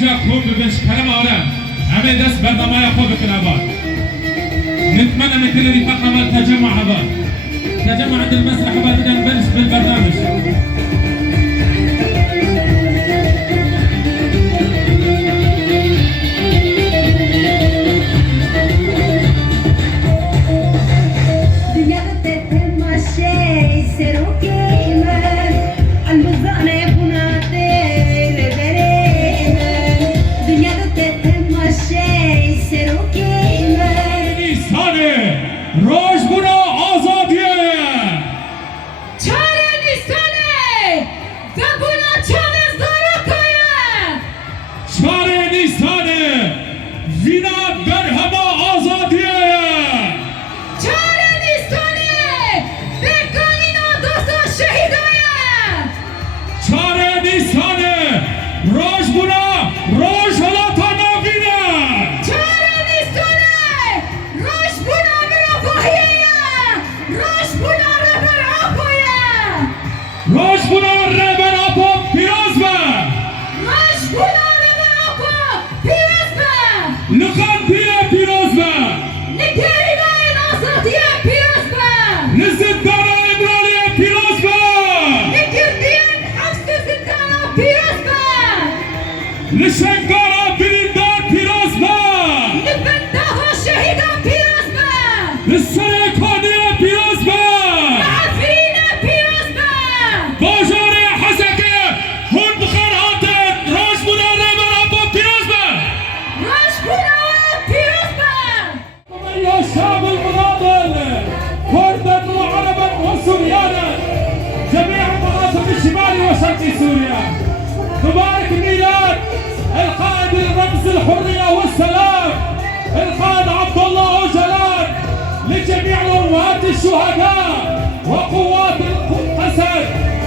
جا خوب ببش كلام آره همه دست برنامه خوب بكن هبا نتمنى من كل رفاق عمل تجمع هبا تجمع عند المسرح هبا بدنا نبلش بالبرنامج لشنقارة برندان پیروز با لبنتها شهيدا پیروز با للسرکانیه پیروز با لعفرین پیروز با باجار حسکه هون بخیر هاتن راش بودا ریبر آبا پیروز با راش بودا پیروز با يا شعب المناضل كردا وعربا وسوريانا جميع المناطق الشمالي وشرق سوريا مبارك ميلاد القائد الرمز الحرية والسلام القائد عبد الله أوجلان لجميع أمهات الشهداء وقوات القسد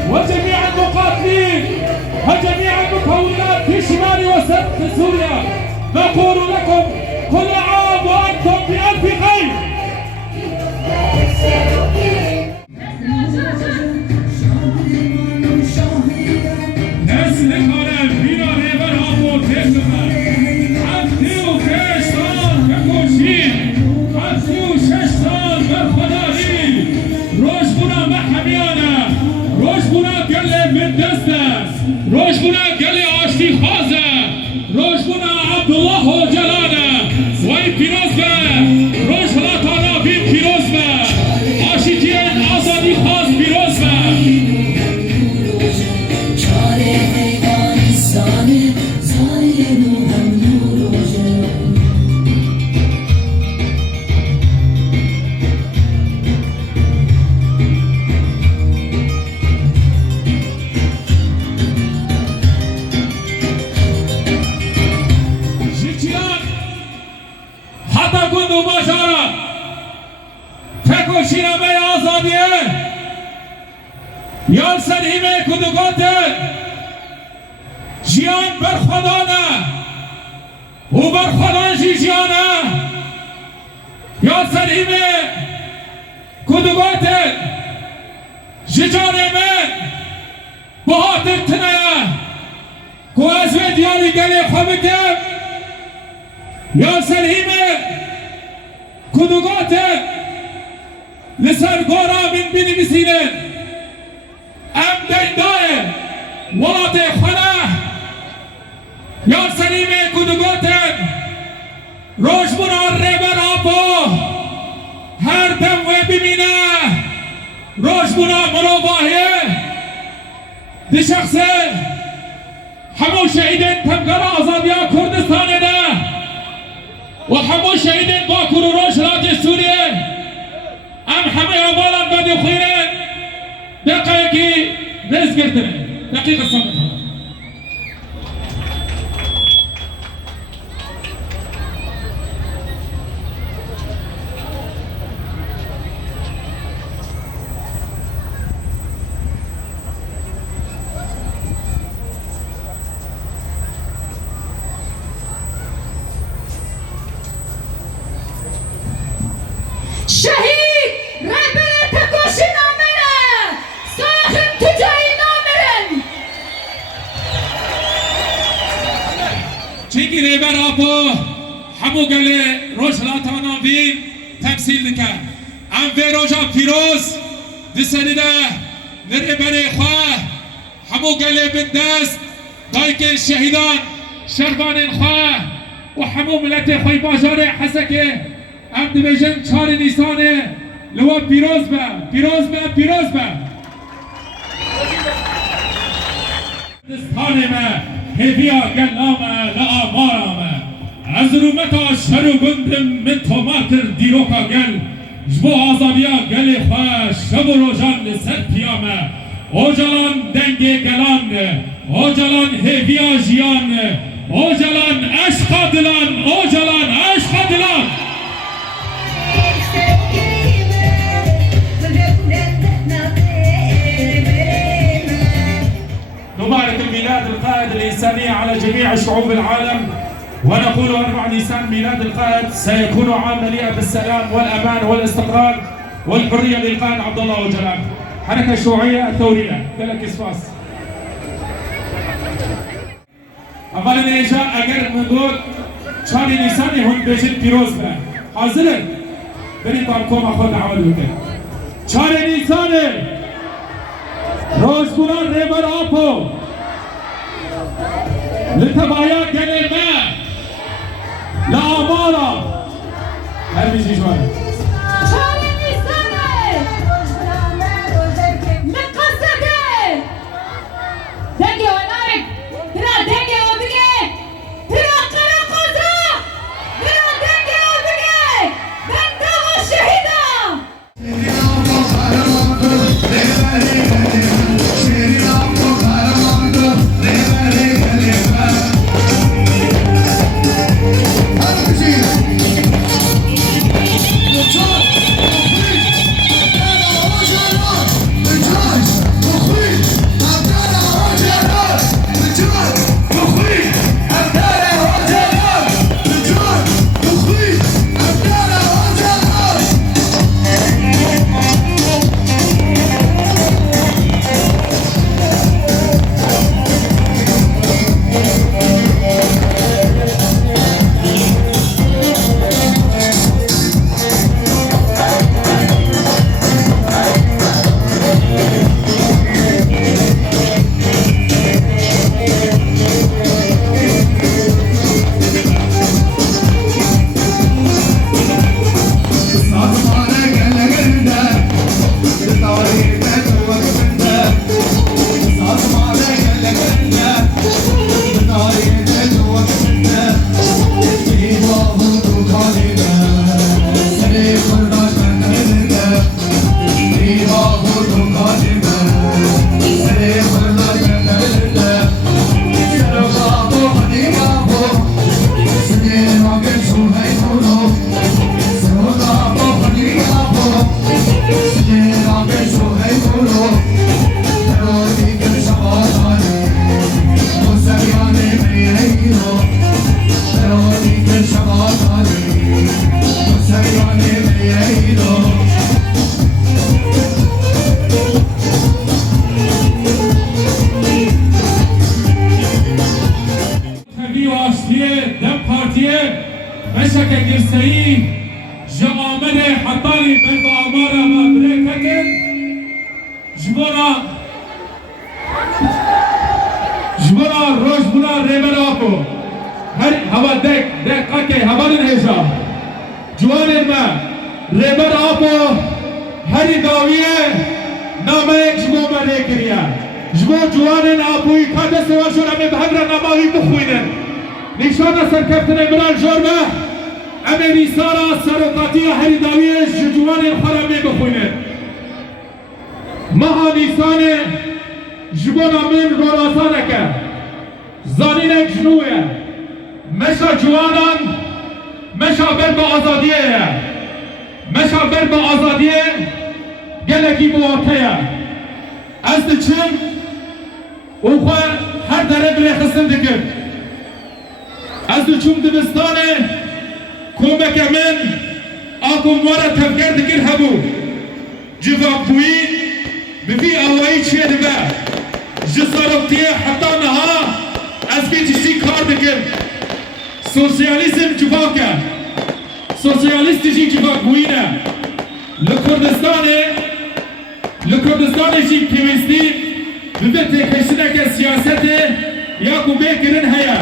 وجميع المقاتلين وجميع المكونات في شمال وشرق سوريا نقول لكم كل عام وأنتم بألف خير. روشبونا گلی آشتی خوازه روشبونا عبدالله و جلانه وی پیروز به روش لاتانا بین پیروز به آشتین آزادی خواز پیروز به چاره حیوان سانه زاین و هم نور و جلان و باشارت تکوشینامه آزادیه یان سرهیمه کدوگاته جیان برخودانه و برخودان جیانه یان سرهیمه کدوگاته جیجانه من بهات تنه که از دیاری گلی خوابکم یان سرهیمه کدوگاته لسر گورا من بینی بسینه ام دیندای ولات خانه یا سلیمه کدوگاته روش بنا ریبر آبا هر دم و ببینه روش بنا مروباهیه دی شخصه همو شهیدین تمگر آزادیا کردستانه ده و همو شهیدین باکر و روش راج سوریه ام همه عبالان بدی خیره دقیقی رز گردنه دقیق صمت شهید رهبر تکوشی نامره ساخن تجایی نامرن چنگی ریبر آپو همو گله روش لاتانا وین تمثیل دکن ام وی روژا پیروز دسنده نریبر خواه همو گله بندست دایک شهیدان شربان خواه و همو ملت خوی باجار حسکه ام دیویژن 4 نیسانه لوا پیروز با پیروز با پیروز با دستان ما هدیه گلام لآمارم از رومتا شر و گندم من توماتر دیروکا گل جبو آزادیا گل خواه شب و روژان لسر پیامه اوجلان دنگ گلان اوجلان هدیه جیان اوجلان عشق دلان اوجلان عشق دلان نبارك الميلاد القائد الإنساني على جميع شعوب العالم ونقول 4 نيسان ميلاد القائد سيكون عام مليء بالسلام والأمان والاستقرار والحرية للقائد عبد الله أوجلان حركة الشيوعية الثورية كلك إسفاس أولا نيجا أجر من دول 4 نيسان هون بيجن بيروز بنا حاضرين بني طالكم أخوة عمل بكم 4 نيسان روزگاران ریبر آپو لتبایا گلمه لآمارا هر بیزی شواره 4 نیسانه لقصده دنگی آنارک ترا دنگی آبگه ترا قرا قدرا ترا دنگی آبگه بنده و شهیدا مشك جرسي جمامنه حطالي بلد أمارة وبريكتن جبورا روش بنا ريبر آپو هر هوا دك قاكي هوا نهجا جوان ما ريبر آپو هر داوية نامه ایک جبو ما ريكريا جبو جوان آپوی کاده سوار شورا می بهبرا ناماوی بخوینن نشان سرکفتن امرال جوربه امری سارا سرقاتی هر داویه جوان الحرم بخونه مها نیسان جبونا من روراسانه که زانین جنوه مشا جوانان مشا بر با آزادیه مشا بر با آزادیه گلگی مواقعه از چیم او خواه هر دره بره خسن دکر از چوم دبستانه کومک من آکم وارا تفکر دکر هبو جواب بوی بفی آوایی چیه دبه جسارتیه حتی نها از بیتشی کار دکر سوسیالیسم جواکه سوسیالیستی جی جواک بوینه لکردستان جی پیوستی ببه تکشنه که سیاست یا کبه کرن هیا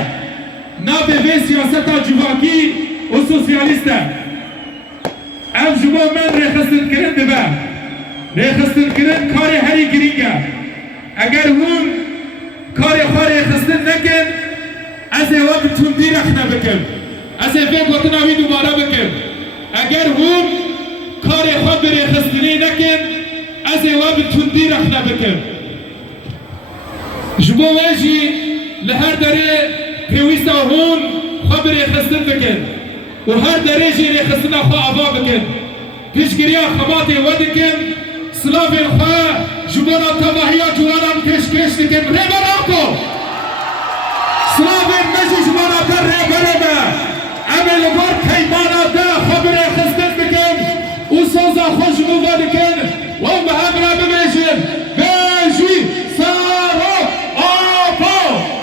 نا به سیاست جواکی و سوسیالیسته ام جوا من ریخستن کرن دبه ریخستن کرن کار هری گرینگه اگر هم کار خواه ریخستن نکن از ایوان تندی رخنه بکن از ایوان گوتناوی دوباره بکن اگر هم کار خواه ریخستنی نکن از ایوان تندی رخنه بکن جوا واجی لهر داره پیوسته هون خواه ریخستن بکن و هر درجه ریخستن خواه عبا بکن پیشگیری خمات ودکن سلاف خواه جبانا تباهی جوانان کش دکن ریبران کو سلاف مجی جبانا در ریبران عمل بار پیمانا دا خبر ریخستن بکن و سوزا خوش مو ودکن و به همرا بمیشن بیشی سارو آبا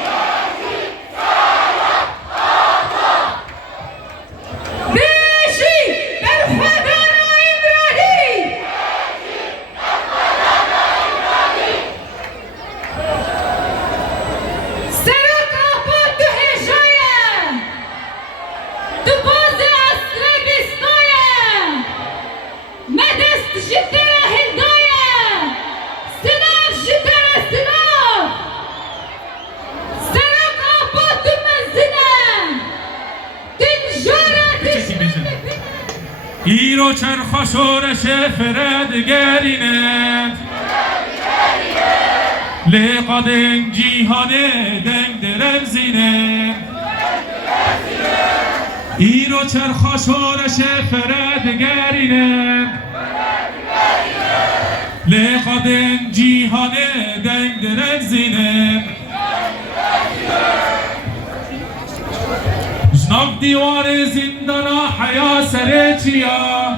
ایرو چرخ شورش فردگرینه لقدن جیهانه دنگ درمزینه ایرو چرخ شورش فردگرینه لقدن جیهانه دنگ درمزینه جناب دیوار زندانا حیا سره چیا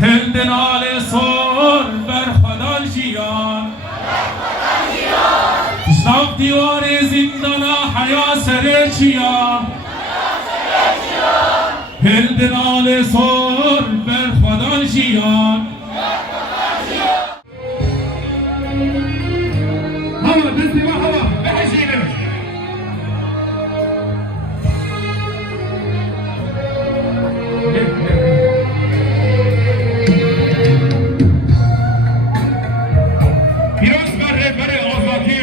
هندنال سور بر خدا جیان جناب دیوار زندانا حیا سره چیا هندنال سور بر خدا جیان هوا دستی و هوا بحشینه پیروز بر رهبر آزادی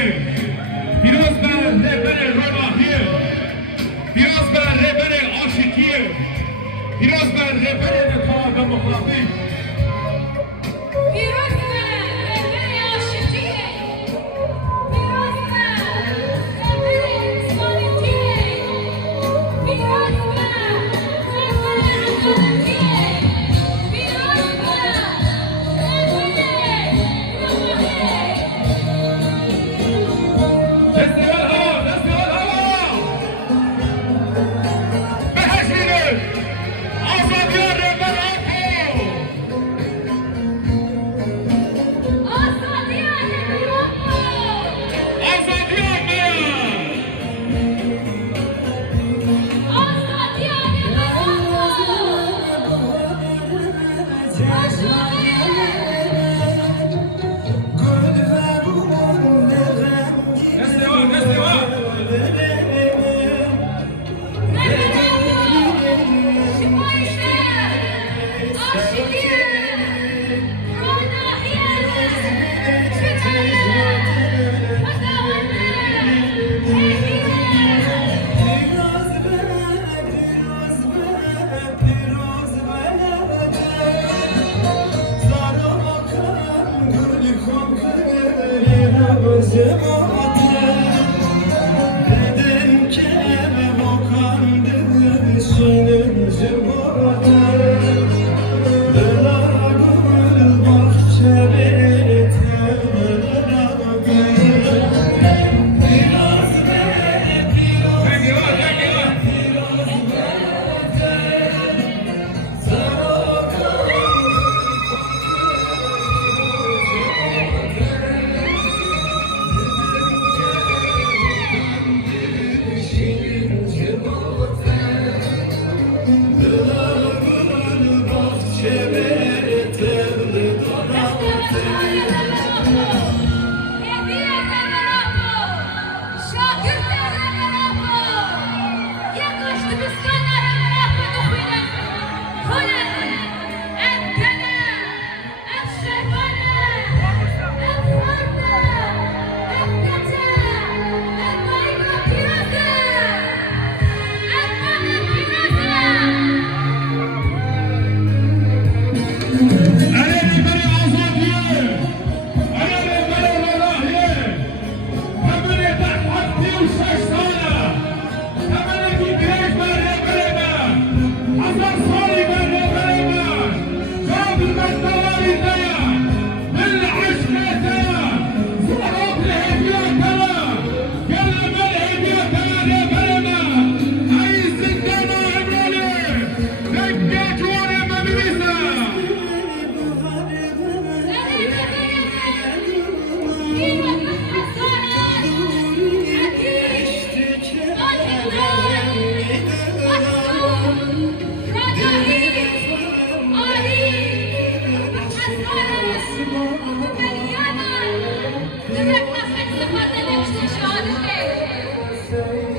پیروز بر رهبر روناهی پیروز بر رهبر عاشقی پیروز بر رهبر دفاع دموکراسی پیروز بر رهبر عاشقی پیروز بر رهبر اسلامیتی پیروز بر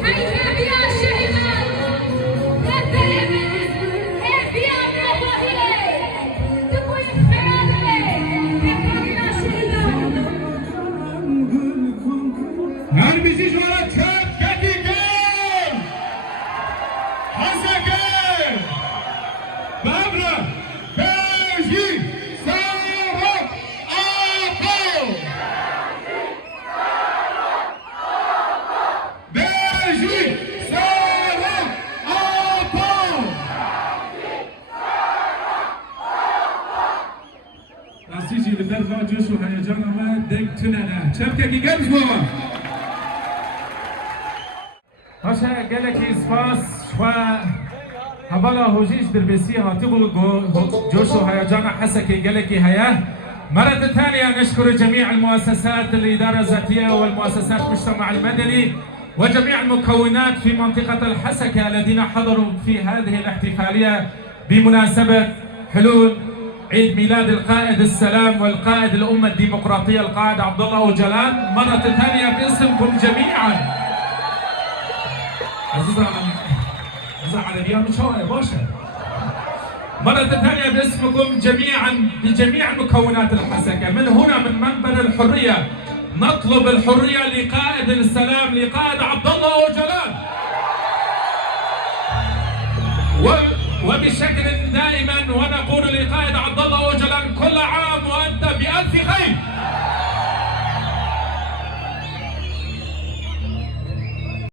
حيا بيا الشهيدان للتلاميذ بيا الرفاهية تبوي الحرادة بيا الشهيدان هل بيجي جوالات كاب كاتي كام حسن كام بابرا بيجي سارة آقو بيجي سارة آقو راسيجي لدرجة جوش وهيجان ما ديك تنانا شبكة كي قبش بابا هاشا قالك سپاس و حوالا هوجيش دربسي هاتبو جوشو هيجانا حسكي قالك هيا مرة ثانية نشكر جميع المؤسسات الإدارة الذاتية والمؤسسات المجتمع المدني وجميع المكونات في منطقة الحسكة الذين حضروا في هذه الاحتفالية بمناسبة حلول عيد ميلاد القائد السلام والقائد الأمة الديمقراطية القائد عبد الله أوجلان. مرة ثانية باسمكم جميعا على اليوم مش هو يا باشا. مرة ثانية باسمكم جميعا بجميع مكونات الحسكة من هنا من منبر الحرية نطلب الحرية لقائد السلام لقائد عبد الله أوجلان وبشكل دائما ونقول لقائد عبد الله